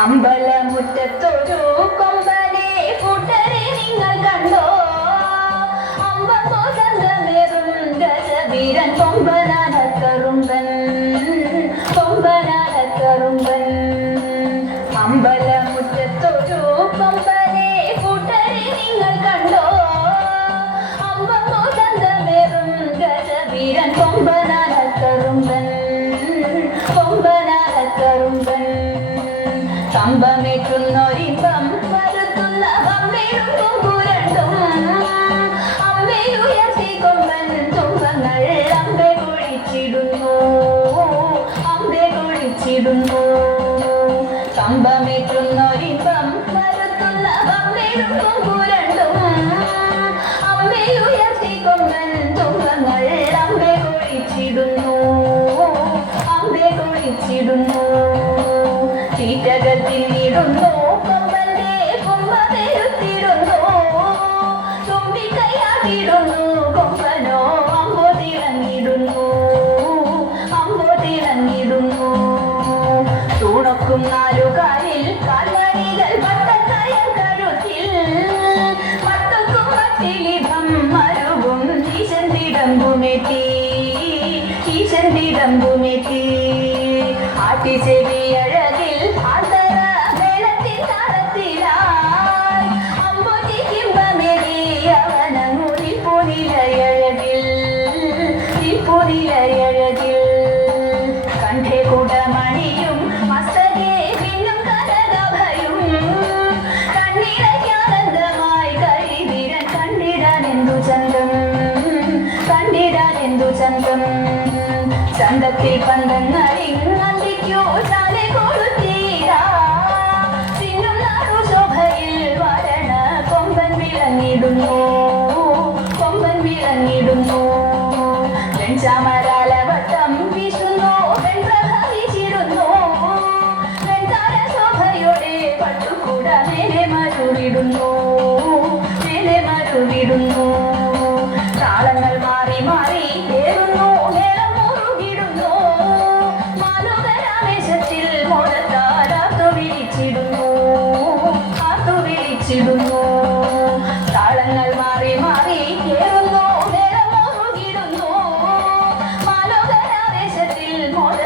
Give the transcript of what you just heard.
അമ്പലമുറ്റത്തൊരു കൊമ്പനെ കൂട്ടരെ നിങ്ങൾ കണ്ടോ? അമ്പോ ചന്തമേറും ഗജവീരൻ കൊമ്പനാടക്കറുമ്പൻ കൊമ്പനാടക്കറുമ്പൻ. അമ്പലമുറ്റത്തൊരു കൊമ്പനെ കൂട്ടരെ നിങ്ങൾ കണ്ടോ? അമ്പോ ചന്തമേറും ഗജവീരൻ കൊമ്പനാടക്കറുമ്പൻ കൊമ്പനാടക്കറുമ്പൻ. കമ്പമേറ്റുന്നൊരിമ്പം വരുത്തുന്ന അമ്മയും തുമ്പുരണ്ടും അമ്മയുയർത്തി കൊമ്പൻ തുമ്പങ്ങൾ അമ്പെ കുഴിച്ചിടുന്നു അമ്പെ കുഴിച്ചിടുന്നു. കമ്പമേറ്റുന്നൊരിമ്പം വരുത്തുന്ന അമ്മയും തുമ്പുരണ്ടും അമ്മയുയർത്തി കൊമ്പൻ തുമ്പങ്ങൾ അമ്പെ കുഴിച്ചിടുന്നു അമ്പെ കുഴിച്ചിടുന്നു. തീറ്റകത്തിടുന്നു കൊമ്പന്റെ കൊമ്പ പെരുത്തിടുന്നു തുമ്പിക്കൈയാക്കിടുന്നു കൊമ്പനോ അമ്പോ തിളങ്ങിടുന്നു അമ്പോ തിളങ്ങിടുന്നു. തൂണക്കും നാലുകാലിൽ കാൽവഴികൾ പട്ടക്കയർ കഴുത്തിൽ മട്ടക്കും മട്ടിലിഭം മരുവും ഈശന്തിടമ്പുമെത്തി ഈശന്തിടമ്പുമെത്തി. ആട്ടിച്ചെവിയഴകിൽ ആന്തര മേളത്തിൻ താളത്തിലായി അമ്പൊതിക്കിമ്പമേറി അവനങ്ങു നിൽപ്പുനിലയഴകിൽ നിൽപ്പുനിലയഴകിൽ. കണ്ഠേ കുടമണിയും മസ്തകേ പിന്നും കനകഭയും കണ്ണിരയ്ക്കാനന്ദമായി കരിവീരൻ കണ്ടിടാനെന്തു ചന്തം കണ്ടിടാനെന്തു ചന്തം. ചന്തത്തിൽ പന്തങ്ങളിൽ നന്ദിക്കോ ചാലെ കൊടുത്തീരാ പിന്നും നാടു ശോഭയിൽ വരണ കൊമ്പൻ വിളങ്ങിടുന്നു കൊമ്പൻ വിളങ്ങിടുന്നു. വെൺചാമരാലവട്ടം വീശുന്നു വെൺപ്രഭ വീശിടുന്നു വെൺതാര ശോഭയോടെ പട്ടുകൂട മേലെ മരുവിടുന്നു മേലെ മരുവിടുന്നു. താളങ്ങൾ മാറി മാറി ഏറുന്നു മേളം മുറുകിടുന്നു മാലോകരാമേശത്തിൽ മോദത്താൽ ആർത്തുവിളിച്ചിടുന്നു ആർത്തുവിളിച്ചിടുന്നു. താളങ്ങൾ മാറി മാറി ഏറുന്നു മേളം മുറുകിടുന്നു മാലോകരാമേശത്തിൽ മോദ